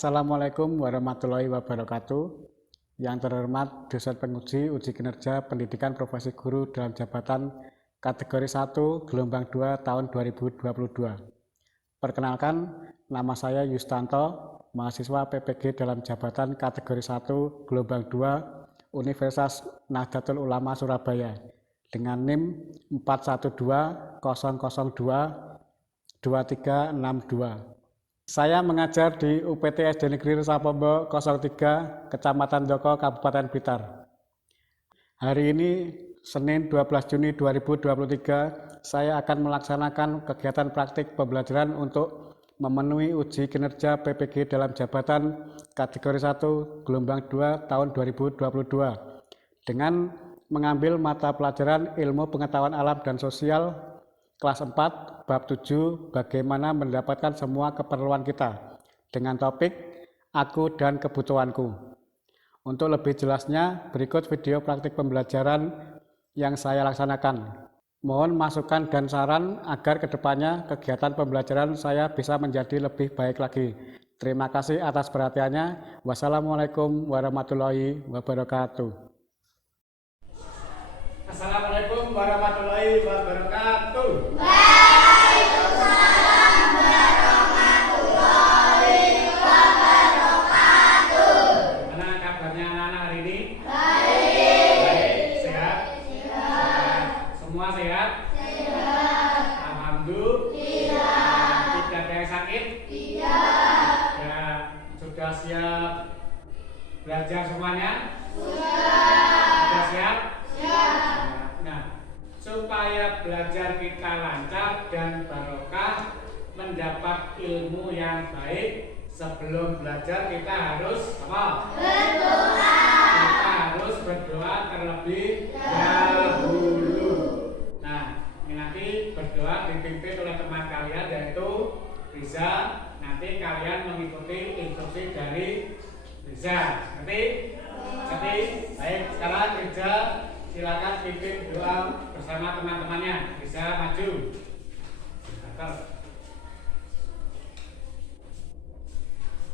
Assalamualaikum warahmatullahi wabarakatuh. Yang terhormat dosen penguji uji kinerja pendidikan profesi guru dalam jabatan kategori 1 gelombang 2 tahun 2022. Perkenalkan, nama saya Yustanto, mahasiswa PPG dalam jabatan kategori 1 gelombang 2 Universitas Nahdlatul Ulama Surabaya dengan NIM 4120022362. Saya mengajar di UPT SD Negeri Resapombo 03, Kecamatan Doko, Kabupaten Blitar. Hari ini, Senin 12 Juni 2023, saya akan melaksanakan kegiatan praktik pembelajaran untuk memenuhi uji kinerja PPG dalam jabatan kategori 1 gelombang 2 tahun 2022 dengan mengambil mata pelajaran ilmu pengetahuan alam dan sosial kelas 4 bab 7 bagaimana mendapatkan semua keperluan kita dengan topik aku dan kebutuhanku. Untuk lebih jelasnya berikut video praktik pembelajaran yang saya laksanakan. Mohon masukan dan saran agar kedepannya kegiatan pembelajaran saya bisa menjadi lebih baik lagi. Terima kasih atas perhatiannya. Wassalamualaikum warahmatullahi wabarakatuh. Assalamualaikum warahmatullahi wabarakatuh. Waalaikumsalam warahmatullahi wabarakatuh. Gimana kabarnya anak-anak hari ini? Baik. Baik, sehat? Sehat. Semua sehat? Sehat. Alhamdulillah. Tidak. Tidak ada yang sakit? Tidak. Ya, sudah siap belajar semuanya? Sudah siap? Nah, supaya belajar kita lancar dan barokah, mendapat ilmu yang baik, sebelum belajar kita harus apa? Berdoa. Kita harus berdoa terlebih dahulu. Nah, ini nanti berdoa dipimpin oleh teman kalian yaitu Riza. Nanti kalian mengikuti instruksi dari Riza. Ngerti? Ngerti? Baik, sekarang Riza silakan pimpin doa bersama teman-temannya. Bisa maju.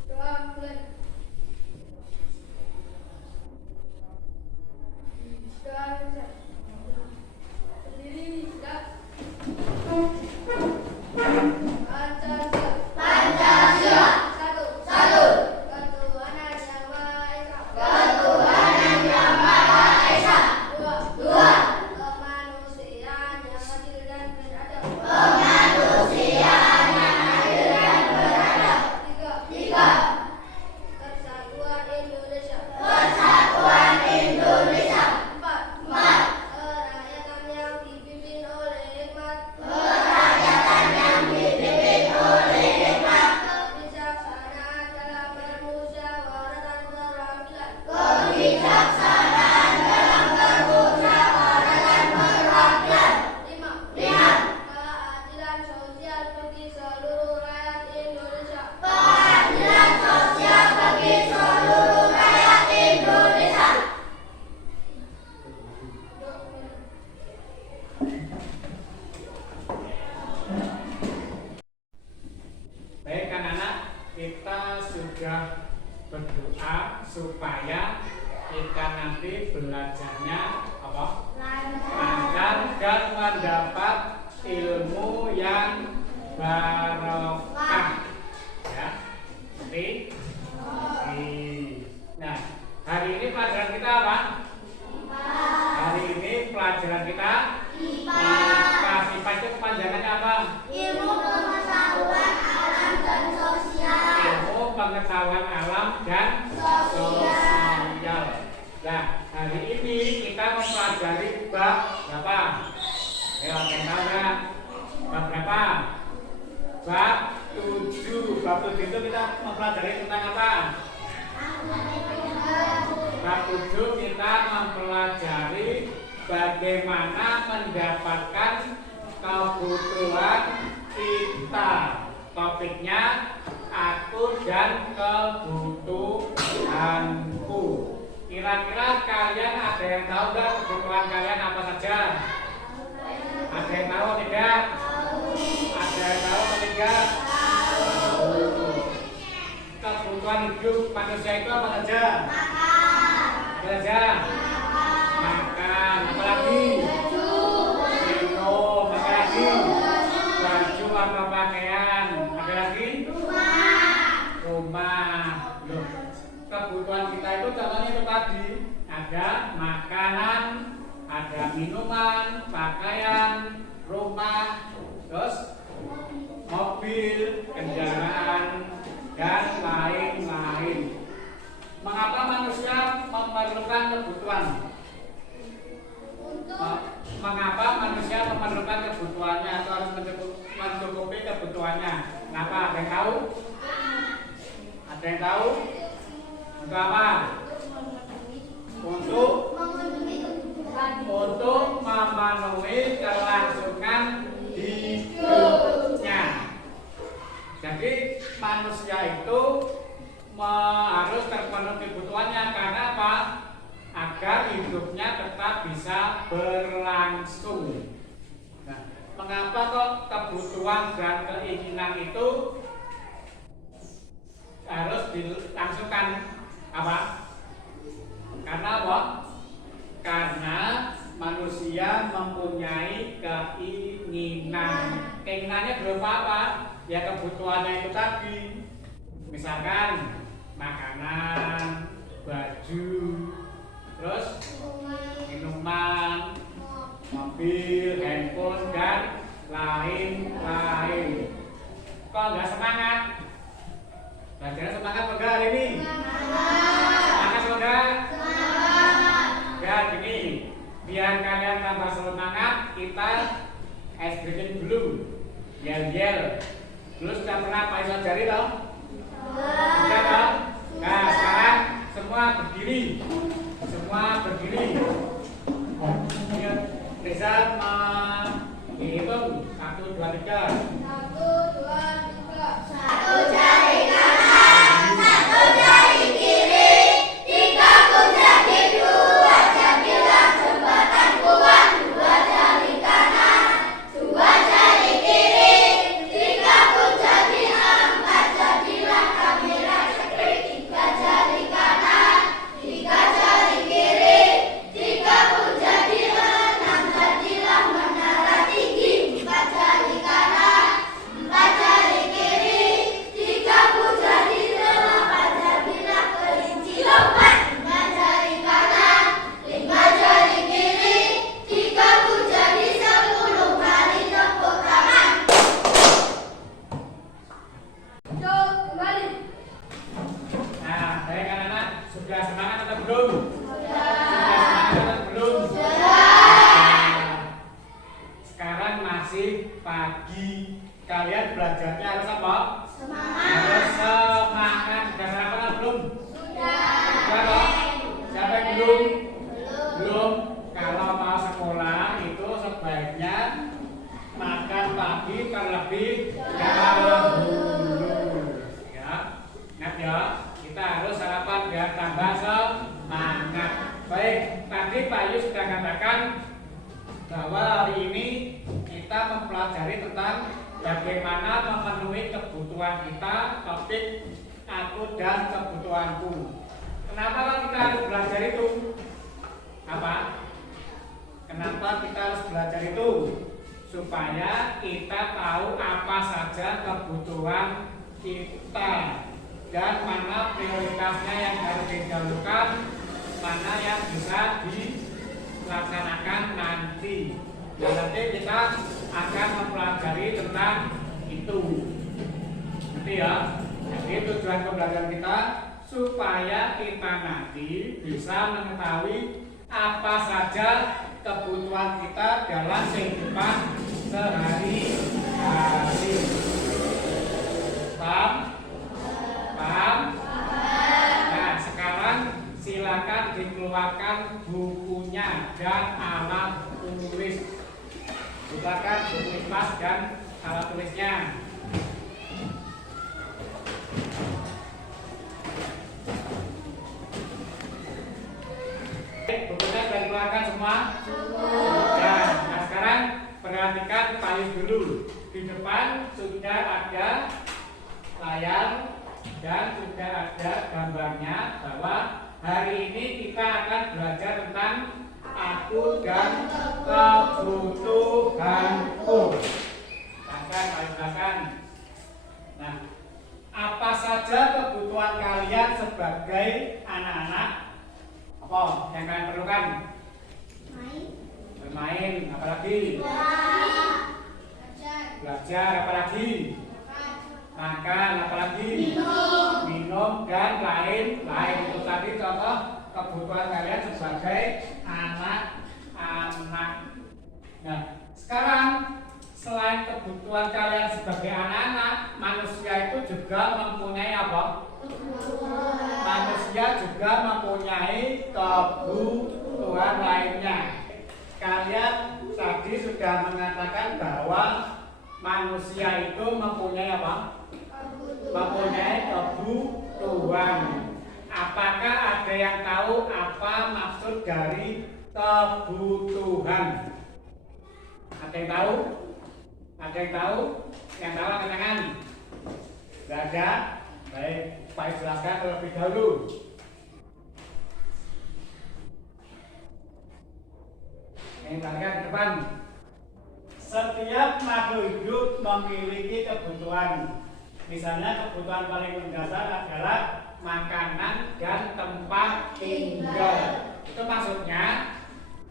Doa mulai. Doa berdiri tidak. Pancasila. Satu. Ketuhanan Yang Maha Esa. Dua. Kemanusiaan yang adil dan beradab. Tiga. Persatuan Indonesia. Empat. Kerakyatan yang dipimpin oleh hikmat. Kebijaksanaan dalam bermusyawarah dan perwakilan. Lima. Keadilan sosial bagi seluruh rakyat Indonesia. Baik anak-anak, kita sudah berdoa supaya kita nanti belajarnya apa? Lancar dan mendapat ilmu yang barokah. Ya, oke. Nah, hari ini pelajaran kita apa? Hari ini pelajaran kita IPA. IPA itu kepanjangannya apa? Ilmu pengetahuan alam dan sosial. Ilmu pengetahuan alam dan sosial. Nah, hari ini kita mempelajari bab berapa? Ayo, yang tahu nggak? Bab berapa? Bab 7. Bab 7 itu kita mempelajari tentang apa? Bab 7 kita mempelajari bagaimana mendapatkan kebutuhan kita. Topiknya aku dan kebutuhanku. Kira-kira kalian ada yang tahu nggak kebutuhan kalian apa saja? Ada yang tahu tidak? Ada yang tahu atau tidak? Kebutuhan ada makanan, ada minuman, pakaian, rumah, terus mobil, kendaraan, dan lain-lain. Mengapa manusia memerlukan kebutuhan? Mengapa manusia memerlukan kebutuhannya atau harus mencukupi kebutuhannya? Kenapa? Ada yang tahu? Ada yang tahu? Untuk apa? Untuk memenuhi kelangsungan hidupnya. Jadi manusia itu harus terpenuhi kebutuhannya karena apa? Agar hidupnya tetap bisa berlangsung. Nah, mengapa kok kebutuhan dan keinginan itu harus dilangsungkan? Apa? Karena apa? Karena manusia mempunyai keinginan. Keinginannya berupa apa? Ya kebutuhannya itu tadi. Misalkan makanan, baju, terus minuman, mobil, handphone, dan lain-lain. Kok nggak semangat? Belajarnya semangat enggak hari ini? Semangat enggak? Ya gini, biar kalian tambah semangat, kita ice breaking dulu. Yel-yel. Dulu sudah pernah Pak Iso jari toh? Sudah toh? Nah sekarang semua berdiri. Semua berdiri. Reza menghitung 1, 2, 3. 1, 2, 3. 1 jari kanan, 1 jari kiri, 3 jari 2 jadilah jembatan kuat. 2 jari kanan, 2 jari kiri, 3 jari 4 jadilah kamera sekrik. 3 jari kanan, 3 jari kiri, 3 jari 6 jadilah menara tinggi. 4 jari kanan, 4 jari kiri, 3 jari 8 jadilah kelinci lompat. 5 jari kanan, 5 jari kiri, 3 jari 10 kali tepuk tangan. Yuk, kembali. Nah, baik anak-anak, sudah semangat atau belum? Sudah. Sudah semangat atau belum? Sudah. Nah, sekarang masih pagi. Kalian belajarnya harus apa? Harus semangat. Sudah sarapan atau belum? Sudah toh? Siapa yang belum? Belum. Kalau mau sekolah itu sebaiknya makan pagi terlebih dahulu. Ya, ingat ya, kita harus sarapan biar tambah semangat. Baik, tadi Pak Yu sudah katakan bahwa hari ini kita mempelajari tentang bagaimana memenuhi kebutuhan kita, topik aku dan kebutuhanku. Kenapa kita harus belajar itu? Apa? Kenapa kita harus belajar itu? Supaya kita tahu apa saja kebutuhan kita dan mana prioritasnya yang harus didahulukan, mana yang bisa dilaksanakan nanti. Dan nanti kita akan mempelajari tentang itu. Nanti ya. Jadi tujuan pembelajaran kita supaya kita nanti bisa mengetahui apa saja kebutuhan kita dalam kehidupan sehari-hari. Paham? Paham? Nah, sekarang silakan dikeluarkan bukunya dan alat tulis. Bukakan buku ikhlas dan alat tulisnya. Bukunya sudah dikeluarkan semua? Nah, sekarang perhatikan payung dulu. Di depan sudah ada layar dan sudah ada gambarnya bahwa hari ini kita akan belajar tentang aku dan kebutuhanku. Silakan. Nah, apa saja kebutuhan kalian sebagai anak-anak? Apa yang kalian apalagi? Belajar, apalagi? Makan, apalagi? Minum dan lain-lain. Itu tadi contoh kebutuhan kalian sebagai anak-anak. Nah, sekarang selain kebutuhan kalian sebagai anak-anak, manusia itu juga mempunyai apa? Manusia juga mempunyai kebutuhan lainnya. Kalian tadi sudah mengatakan bahwa manusia itu mempunyai apa? Mempunyai kebutuhan. Apakah ada yang tahu apa maksud dari kebutuhan? Ada yang tahu? Ada yang tahu? Yang tahu angkat tangan. Tidak ada? Baik, Pak jelaskan terlebih dahulu. Ini tanya ke depan. Setiap makhluk hidup memiliki kebutuhan. Misalnya kebutuhan paling mendasar adalah makanan dan tempat tinggal. Itu maksudnya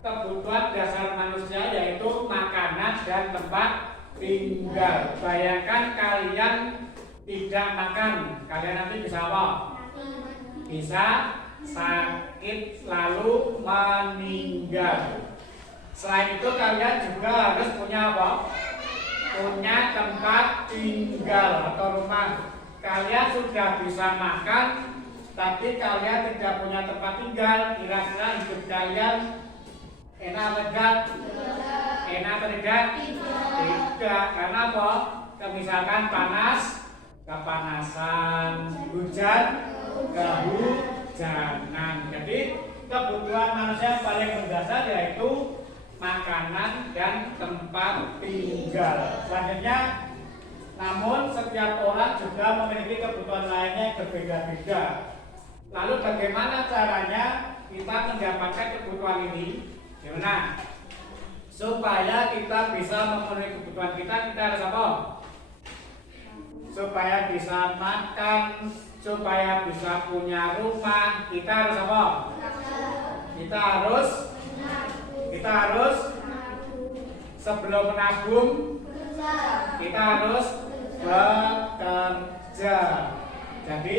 kebutuhan dasar manusia yaitu makanan dan tempat tinggal. Bayangkan kalian tidak makan, kalian nanti bisa apa? Bisa sakit lalu meninggal. Selain itu kalian juga harus punya apa? Punya tempat tinggal atau rumah. Kalian sudah bisa makan, tapi kalian tidak punya tempat tinggal. Kira-kira hidup kalian enak atau tidak? Enak atau tidak? Tidak. Karena apa? Misalkan panas, kepanasan, hujan, kehujanan. Jadi kebutuhan manusia yang paling mendasar yaitu makanan dan tempat tinggal. Selanjutnya, namun setiap orang juga memiliki kebutuhan lainnya yang berbeda-beda. Lalu bagaimana caranya kita mendapatkan kebutuhan ini? Gimana? Supaya kita bisa memenuhi kebutuhan kita harus apa? Supaya bisa makan, supaya bisa punya rumah, kita harus apa? Kita harus sebelum menabung, kita harus bekerja. Jadi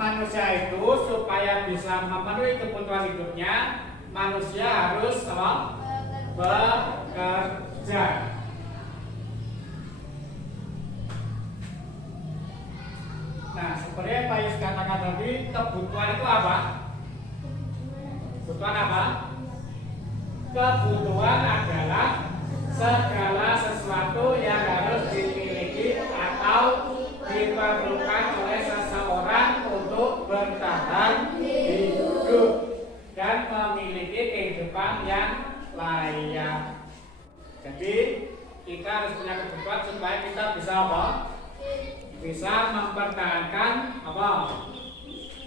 manusia itu supaya bisa memenuhi kebutuhan hidupnya, manusia harus apa? Bekerja. Nah, seperti yang Pak Yus katakan tadi, kebutuhan itu apa? Kebutuhan apa? Kebutuhan adalah segala sesuatu yang harus dimiliki atau diperlukan oleh seseorang untuk bertahan hidup dan memiliki kehidupan yang layak. Jadi kita harus punya kebutuhan supaya kita bisa apa? Bisa mempertahankan apa?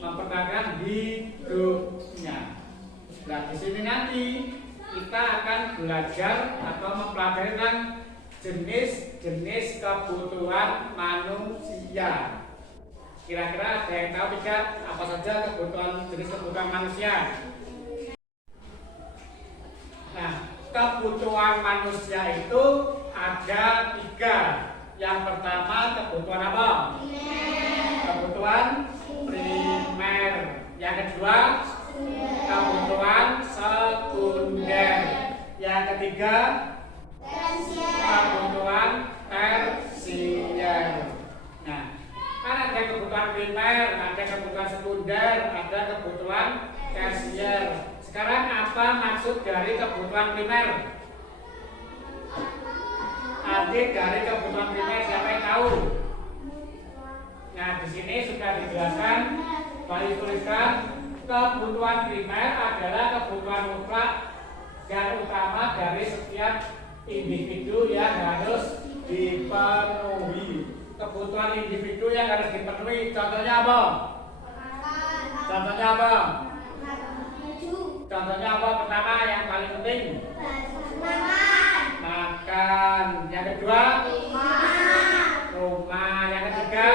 Mempertahankan hidupnya. Nah, di sini nanti kita akan belajar atau mempelajari tentang jenis-jenis kebutuhan manusia. Kira-kira ada yang tahu tidak apa saja jenis kebutuhan manusia? Nah, kebutuhan manusia itu ada 3. Yang pertama kebutuhan apa? Kebutuhan primer. Yang kedua kebutuhan sekunder. Yang ketiga kebutuhan tersier. Nah, kan ada kebutuhan primer, ada kebutuhan sekunder, ada kebutuhan tersier. Sekarang apa maksud dari kebutuhan primer? Arti dari kebutuhan primer siapa yang tahu? Nah, di sini sudah dijelaskan, Baik tuliskan. Kebutuhan primer adalah kebutuhan mutlak dan utama dari setiap individu yang harus dipenuhi. Kebutuhan individu yang harus dipenuhi, contohnya apa? Contohnya apa? Contohnya apa? Pertama yang paling penting makan. Yang kedua rumah. Yang ketiga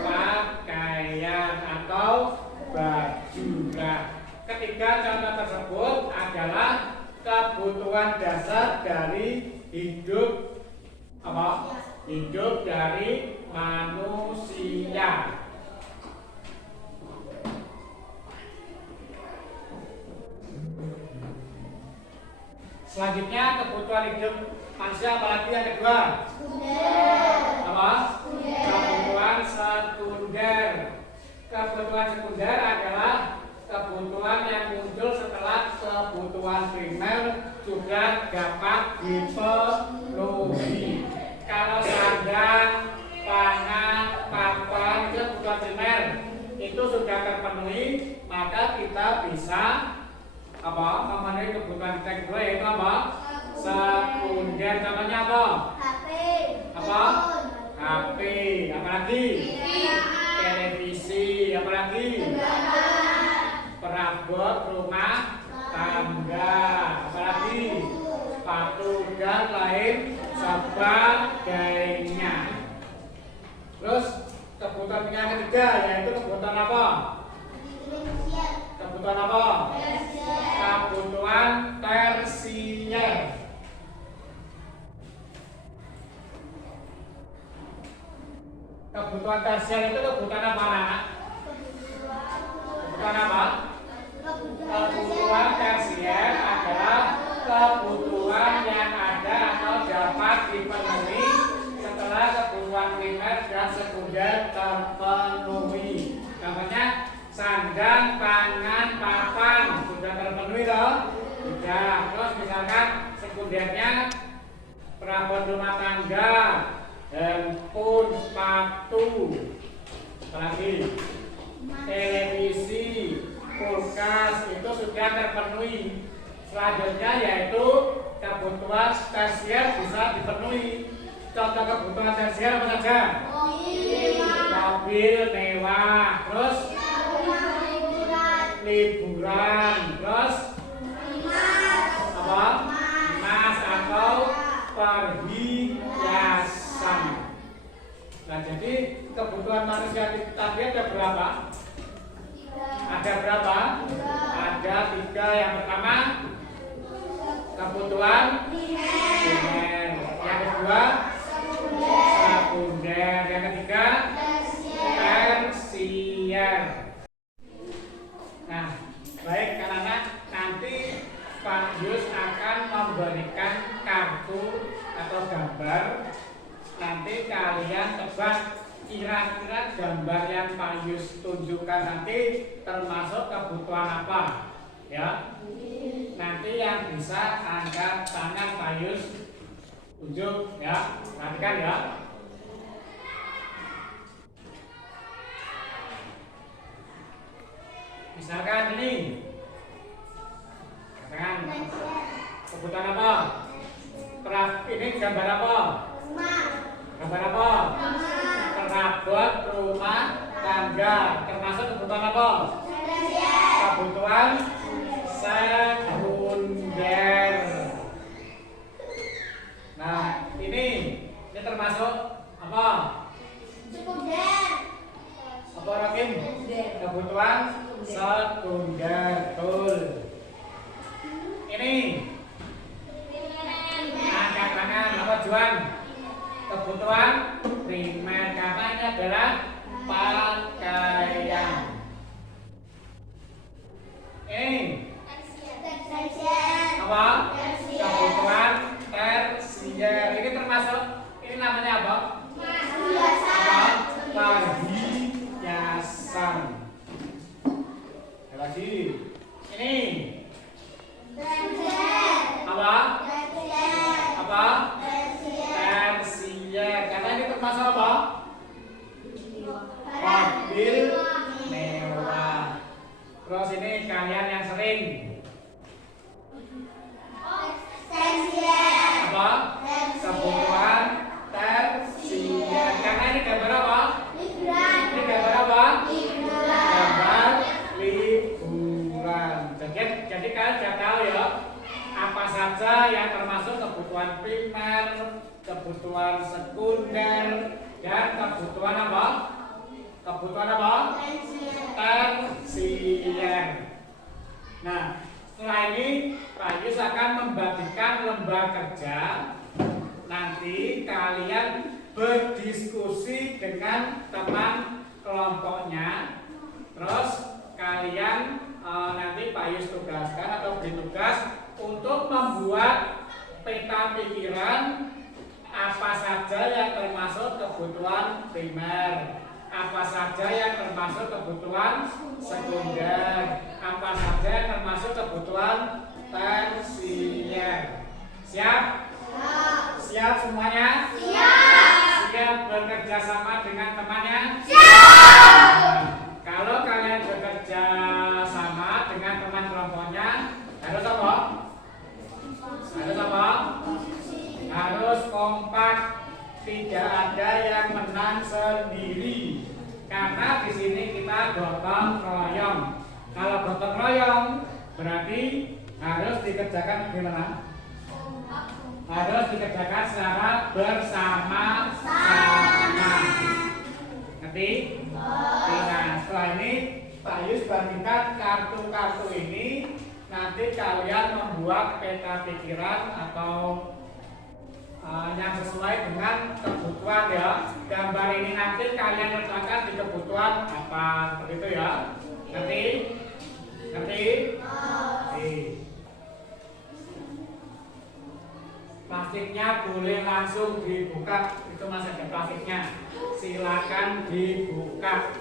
pakaian atau baju. Nah, ketiga contoh tersebut adalah kebutuhan kebutuhan dasar dari hidup apa? Hidup dari manusia. Selanjutnya kebutuhan hidup manusia apalagi yang kedua? Apa? Kebutuhan sekunder. Kebutuhan sekunder adalah kebutuhan yang muncul setelah kebutuhan primer sudah dapat dipenuhi. Kalau sandang, pangan, papan itu kebutuhan primer itu sudah terpenuhi, maka kita bisa apa? Memenuhi kebutuhan kita kedua yaitu apa? Sekunder. Contohnya apa? HP. Apa? HP. Apalagi? Televisi. Apalagi? Perabot rumah tangga. Apalagi? Sepatu dan lain sebagainya. Terus kebutuhan yang ketiga yaitu kebutuhan apa? Kebutuhan apa? Kebutuhan tersier. Kebutuhan tersier itu kebutuhan apa anak? Kebutuhan apa? Kebutuhan tersier adalah kebutuhan yang ada atau dapat dipenuhi setelah kebutuhan primer dan sekunder terpenuhi. Contohnya sandang, pangan, papan sudah terpenuhi loh. Sudah. Terus misalkan sekundernya perabot rumah tangga, handphone, sepatu, apalagi televisi, kulkas itu sudah terpenuhi. Selanjutnya yaitu kebutuhan tersier bisa dipenuhi. Contoh kebutuhan tersier apa saja? Mobil mewah, terus liburan, terus apa? Emas atau perhiasan. Nah, jadi kebutuhan manusia tadi ada berapa? Ada berapa? Ada 3. Yang pertama kebutuhan primer, yang kedua sekunder, yang ketiga tersier. Nah, baik anak-anak, nanti Pak Yus akan memberikan kartu atau gambar. Nanti kalian tebak kira-kira gambar yang Pak Yus tunjukkan nanti termasuk kebutuhan apa, ya? Nanti yang bisa angkat tangan Pak Yus tunjuk, ya. Perhatikan ya. Misalkan ini, katakan kebutuhan apa? Ini gambar apa? Gambar apa? Perabot rumah tangga. Termasuk kebutuhan apa? Kebutuhan sekunder. Nah, ini termasuk apa? Apa Rakim? Kebutuhan sekunder. Betul. Ini angkat tangan apa Juan? Kebutuhan primer karena ini adalah pakaian. Ini apa? Kebutuhan tersier. Ini termasuk, ini namanya apa? Perhiasan. Lagi. Ini apa? Apa? Tersier. Karena ini termasuk apa? Mobil mewah. Terus ini kalian yang sering apa? Kebutuhan tersier. Karena ini gambar apa? Ini gambar apa? Gambar liburan. Jadi kalian sudah tahu ya apa saja yang termasuk kebutuhan primer, kebutuhan sekunder, dan kebutuhan apa? Kebutuhan apa? Tersier. Nah, Setelah ini Pak Yus akan membagikan lembar kerja. Nanti kalian berdiskusi dengan teman kelompoknya. Terus kalian nanti Pak Yus tugaskan atau beri tugas untuk membuat peta pikiran apa saja yang termasuk kebutuhan primer, apa saja yang termasuk kebutuhan sekunder, apa saja yang termasuk kebutuhan tersier. Siap? Siap semuanya? Siap bekerja sama dengan temannya? Kalau kalian bekerja sama dengan teman kelompoknya, harus apa? Harus apa? Harus kompak, tidak ada yang menang sendiri. Karena di sini kita gotong royong. Kalau gotong royong berarti harus dikerjakan gimana? Harus dikerjakan secara bersama-sama. Ngerti? Nah, setelah ini Pak Yus bagikan kartu-kartu ini. Nanti kalian membuat peta pikiran atau yang sesuai dengan kebutuhan ya. Gambar ini nanti kalian letakkan di kebutuhan apa, seperti itu ya. Ngerti? Ngerti? Plastiknya boleh langsung dibuka, itu masih ada plastiknya. Silakan dibuka.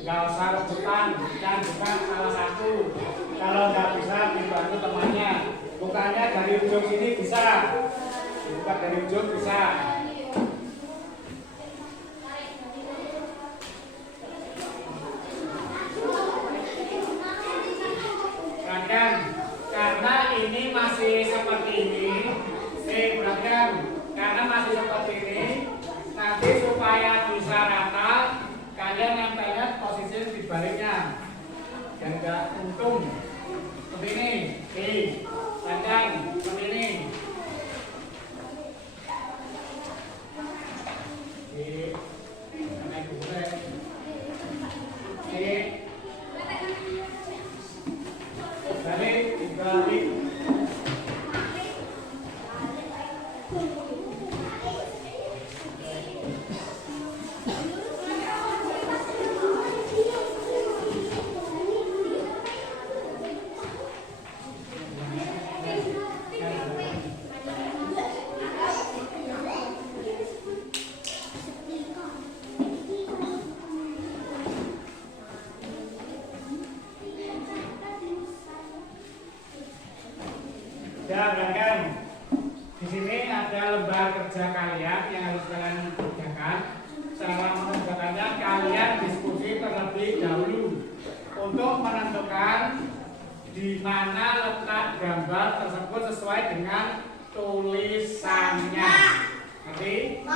Nggak usah rebutan, dan buka salah satu. Kalau nggak bisa dibantu temannya. Bukanya dari ujung sini bisa. Dibuka dari ujung bisa. Perhatikan, karena ini masih seperti ini. Perhatikan, karena masih seperti ini. Nanti supaya bisa rata, kalian nempelnya posisi di baliknya. Dan nggak untung. Seperti ini. Perhatikan, seperti ini. Dibalik. Dan di sini ada lembar kerja kalian yang harus kalian kerjakan. Cara mengerjakannya kalian diskusi terlebih dahulu untuk menentukan di mana letak gambar tersebut sesuai dengan tulisannya. Ngerti?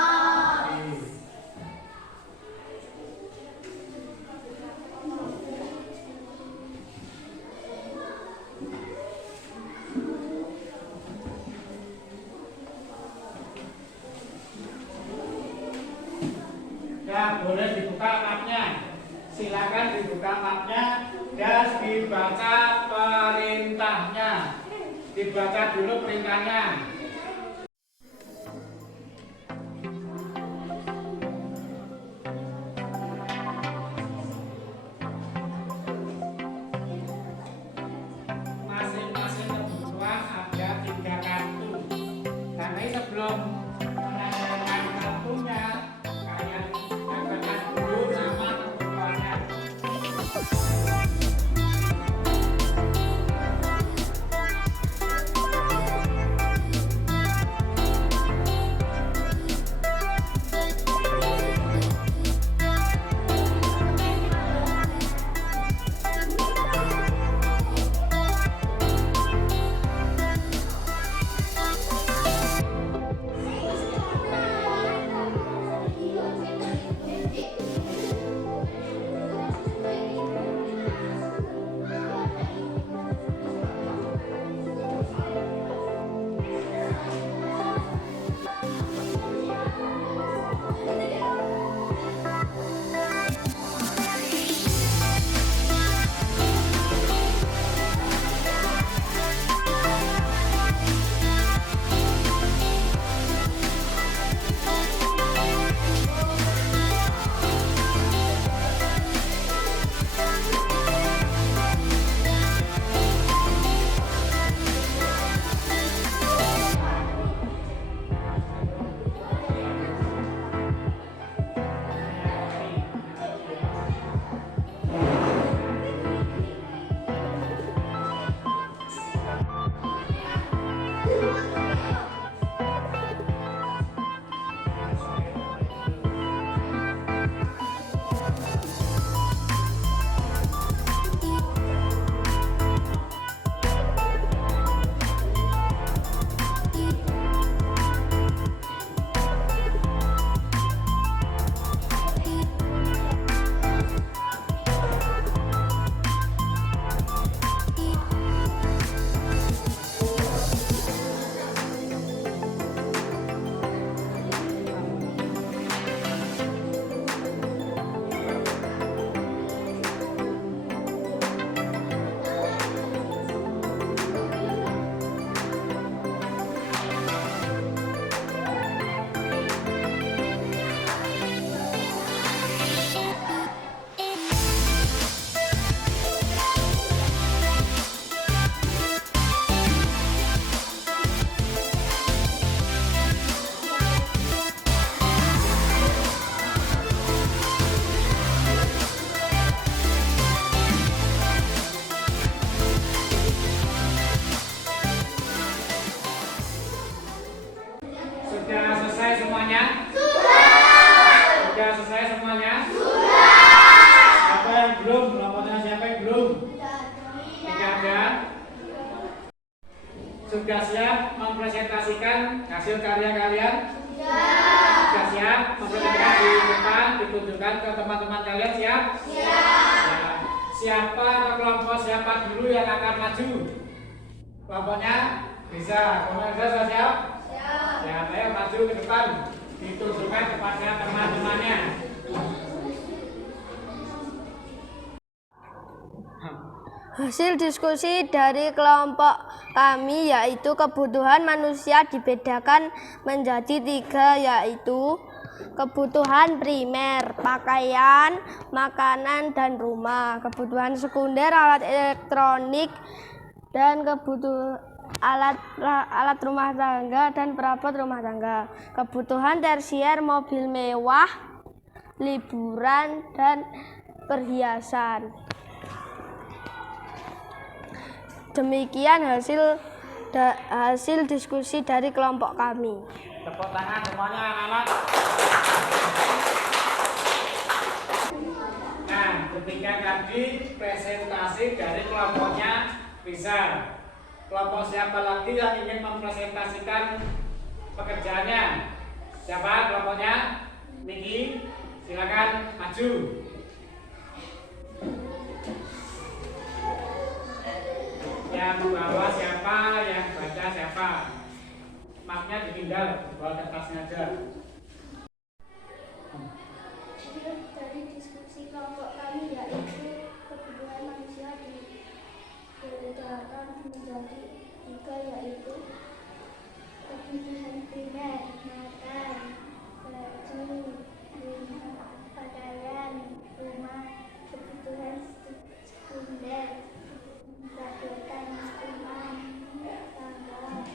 Ya, boleh dibuka mapnya. Silakan dibuka mapnya dan dibaca perintahnya. Dibaca dulu perintahnya. Masing-masing kebutuhan ada 3 kartu. Tapi sebelum menandakan kartunya, kalian katakan dulu nama kebutuhannya. semuanya? Sudah selesai semuanya? Siapa yang belum? Kelompoknya siapa yang belum? Tidak ada. Sudah siap mempresentasikan hasil karya kalian? Sudah siap mempresentasikan di depan, ditunjukkan ke teman-teman kalian, siap? Ya. Siapa atau kelompok siapa dulu yang akan maju? Kelompoknya bisa. Kelompoknya sudah siap? Siap. Ayo maju ke depan, ditunjukkan kepada teman-temannya. Hasil diskusi dari kelompok kami yaitu kebutuhan manusia dibedakan menjadi 3, yaitu kebutuhan primer, pakaian, makanan, dan rumah. Kebutuhan sekunder, alat elektronik, dan kebutuhan alat rumah tangga dan perabot rumah tangga. Kebutuhan tersier, mobil mewah, liburan, dan perhiasan. Demikian hasil diskusi dari kelompok kami. Tepuk tangan semuanya anak-anak. Nah, ketika tadi presentasi dari kelompoknya Rizal. Kelompok siapa lagi yang ingin mempresentasikan pekerjaannya? Siapa kelompoknya? Niki, silakan maju. Yang membawa siapa, yang baca siapa. Mapnya ditinggal, bawa kertasnya aja. Hasil dari diskusi kelompok kami yaitu kebutuhan manusia dibedakan menjadi 3, yaitu kebutuhan primer, makan, baju, pakaian, rumah. Kebutuhan sekunder, perabotan rumah tangga.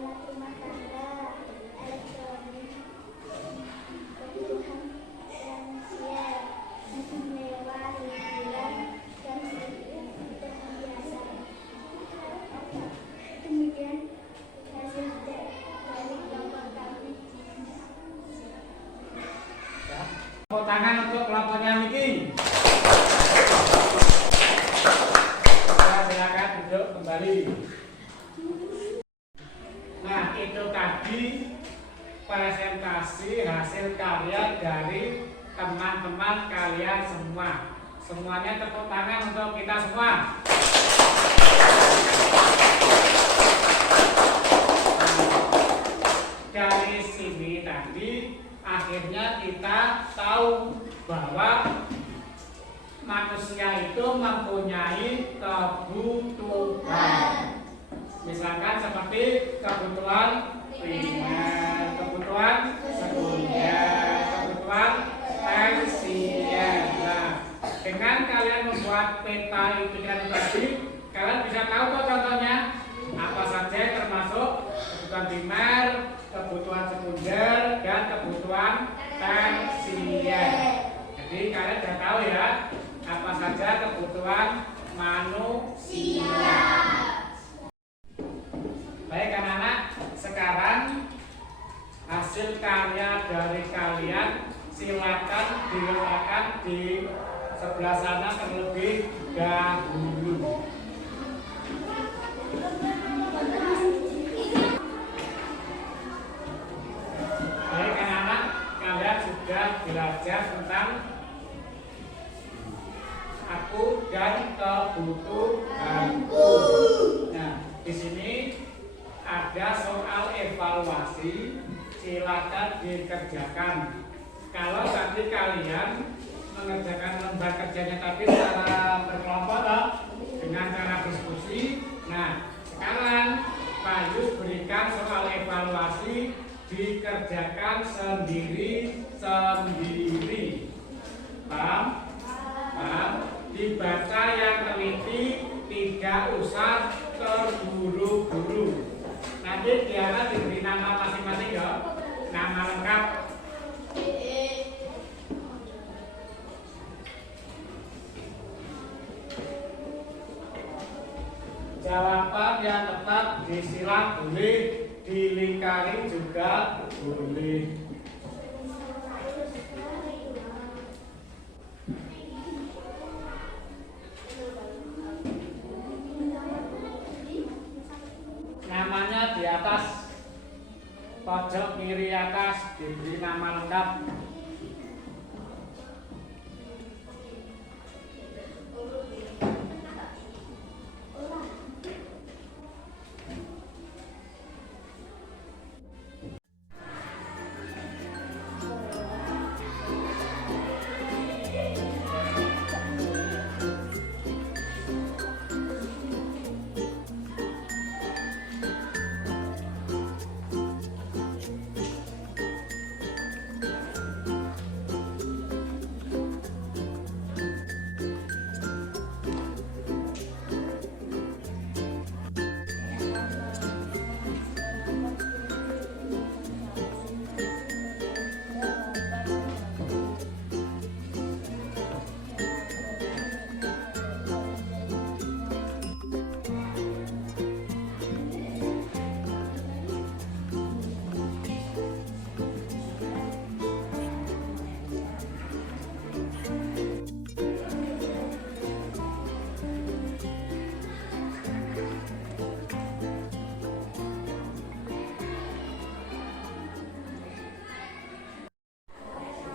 Alat rumah tangga, elektronik. Kebutuhan finansial, mewah, liburan, dan perhiasan. Demikian hasil dari kelompok kami. Tepuk tangan untuk kelompoknya Niki. Silakan duduk kembali. Nah, itu tadi presentasi hasil karya dari teman-teman kalian semua. Semuanya tepuk tangan untuk kita semua. Dari sini tadi akhirnya kita tahu bahwa manusia itu mempunyai kebutuhan. Misalkan seperti kebutuhan primer, kebutuhan sekunder, kebutuhan tersier. Nah, dengan kalian membuat peta pikiran tadi, kalian bisa tahu kok contohnya apa saja yang termasuk kebutuhan primer, kebutuhan sekunder, dan kebutuhan tersier. Jadi kalian sudah tahu ya apa saja kebutuhan manusia. Baik anak-anak, sekarang hasil karya dari kalian silakan diletakkan di sebelah sana terlebih dahulu. Baik anak-anak, kalian sudah belajar tentang aku dan kebutuhanku. Nah, di sini ada soal evaluasi, silakan dikerjakan. Kalau tadi kalian mengerjakan lembar kerjanya tadi secara berkelompok dengan cara diskusi, nah sekarang Pak Yus berikan soal evaluasi dikerjakan sendiri-sendiri. Paham? Paham? Dibaca yang teliti, tidak usah terburu-buru. Nanti Diana diberi nama masing-masing ya, nama lengkap. Jawaban yang tetap disilang boleh, dilingkari juga boleh. Namanya di atas pojok kiri atas diberi nama lengkap.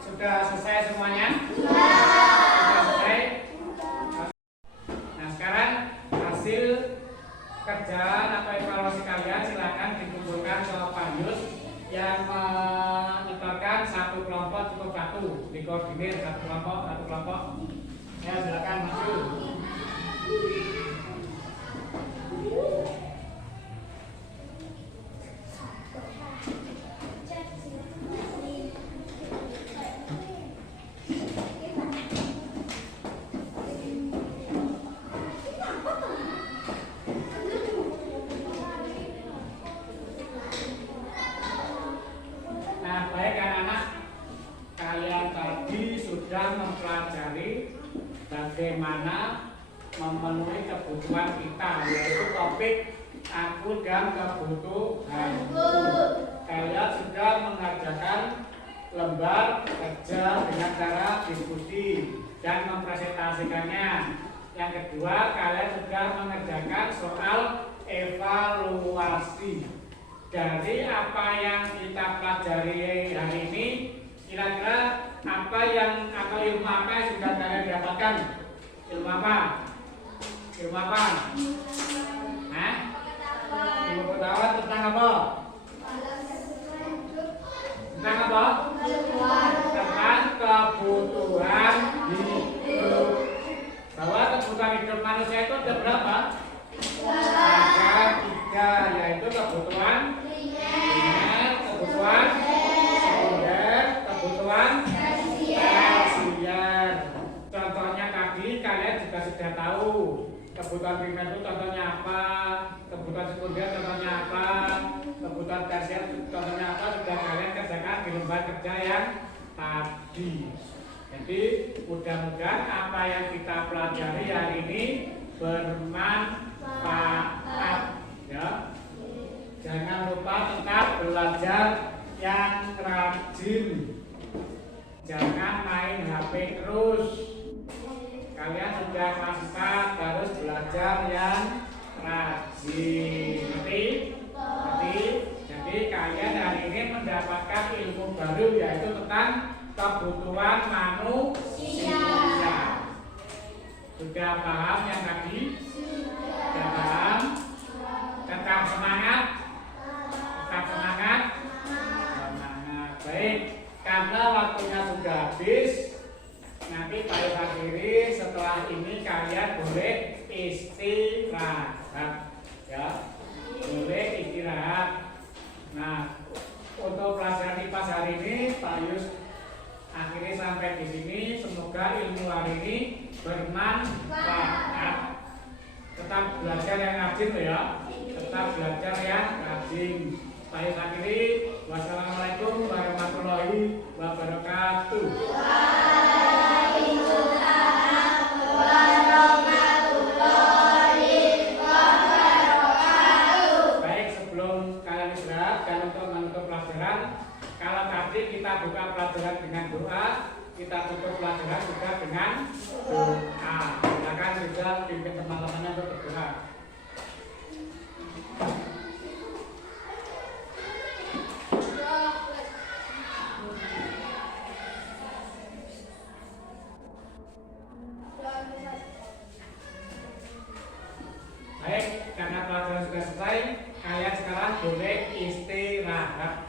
Sudah selesai semuanya? Sudah selesai? Nah, sekarang hasil kerjaan atau evaluasi kalian silakan dikumpulkan ke Pak Yus yang menyetorkan satu kelompok cukup satu, dikoordinir satu kelompok. Ya, silakan maju. Mempelajari bagaimana memenuhi kebutuhan kita, yaitu topik aku dan kebutuhanku. Kalian sudah mengerjakan lembar kerja dengan cara diskusi dan mempresentasikannya. Yang kedua, kalian sudah mengerjakan soal evaluasi dari apa yang kita pelajari hari ini. Kira-kira apa yang atau ilmu apa yang sudah kalian dapatkan? Ilmu apa? Ilmu apa? Hah? Ilmu pengetahuan tentang apa? Tentang apa? Tentang kebutuhan hidup. Bahwa kebutuhan hidup manusia itu ada berapa? Ada 3, yaitu kebutuhan primer, kebutuhan sekunder, kebutuhan tersier. Contohnya tadi kalian juga sudah tahu kebutuhan primer itu contohnya apa, kebutuhan sekunder contohnya apa, kebutuhan tersier contohnya apa, sudah kalian kerjakan di lembar kerja yang tadi. Jadi mudah-mudahan apa yang kita pelajari hari ini bermanfaat, ya. Jangan lupa tetap belajar yang rajin. Jangan main HP terus. Kalian sudah kelas 4 harus belajar yang rajin. Jadi kalian hari ini mendapatkan ilmu baru, yaitu tentang kebutuhan manusia. Sudah paham yang tadi? Sudah paham? Tetap semangat. Semangat. Baik, karena waktunya sudah habis, nanti pada akhiri setelah ini kalian boleh istirahat, ya, boleh istirahat. Nah, untuk pelajaran IPA hari ini Pak Yus akhirnya sampai di sini. Semoga ilmu hari ini bermanfaat. Tetap belajar yang rajin, ya. Tetap belajar yang rajin. Saya akhiri. Wassalamualaikum warahmatullahi wabarakatuh. buka pelajaran dengan doa, kita tutup pelajaran juga dengan doa. Silakan juga pimpin teman-temannya untuk berdoa. Baik, karena pelajaran sudah selesai, kalian sekarang boleh istirahat.